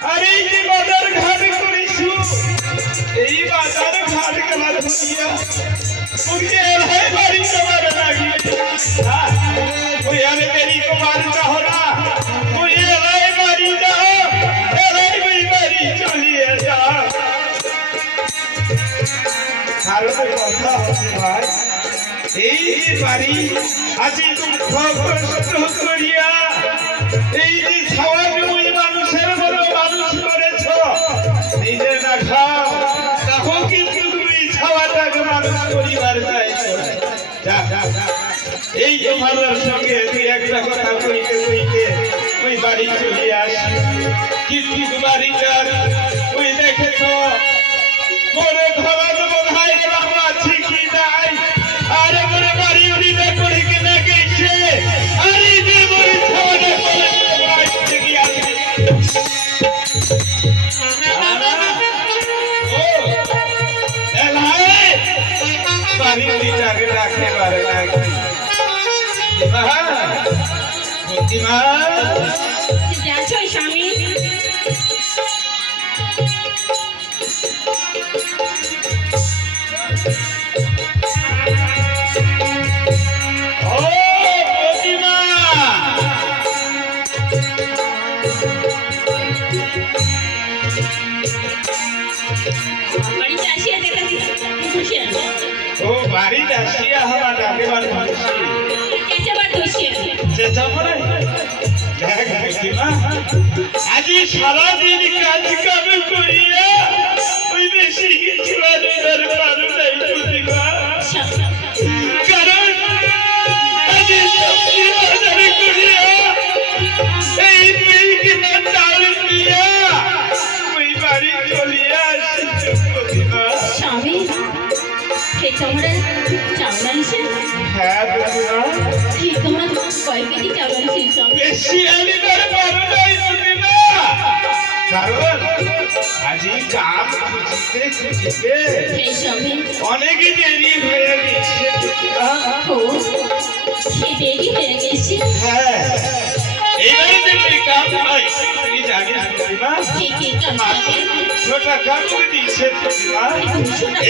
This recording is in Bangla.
আর এই যে বাজার ঘাট করিছু এই বাজার ঘাট গলা ধরিয়া मुझे है बारी कमर लगी मुझे तेरी कुमार का होना मुझे है बारी जाओ है बारी चलिए जा কারণ কথা হচ্ছে ভাই এই যে বাড়ি আজি দুঃখ কষ্ট করিয়া এই যে ছাওয়া জমি মানুষের বড় মানুষ করেছ নিজে না খাও তাও কিন্তু তুমি ছাওয়াটাকে মানুষ করিবার চাই এই তোমার সঙ্গে তুই একটা কথা কইতে কইতে ওই বাড়ি চলে আসি কিন্তু বাড়িটার ওই দেখেছ মোরে ঘর বোধহয় গ্রাম আছে কি নাই আরে মোরে বাড়ি উড়িতে করে কিনা গেছে আরে যে মোরে ছাওয়াটা করে বাড়িতে গিয়েছে বাড়ি উড়িটাকে রাখে পারে নাকি বুদ্ধিমান যাচ্ছ স্বামী বাড়ি আসিয়া হওয়া ডাকে বার আজি সারাদিন কাজ কাম করিয়া ওই বেশি কিছু আনিবার পারো নাই বুঝিবা কারণ আজি সবজি বাজারে করিয়া এই মেয়েকে না চাল দিয়া ওই বাড়ি চলিয়া আসি বুঝিবা স্বামী তোমরা চাউল আনছে হ্যাঁ বুঝিবা তোমরা কয় কেজি চাউল আনছে বেশি আনিবার পারো নাই বুঝিবা কারণ আজি কাম খুঁজিতে খুঁজিতে অনেক দেরি হয়ে গেছে দেরি হয়ে গেছে হ্যাঁ এইবারে দেখবি কাম নাই তুই জানিস বুঝিবা ছোটা কাম করে দিয়েছে বুঝিবা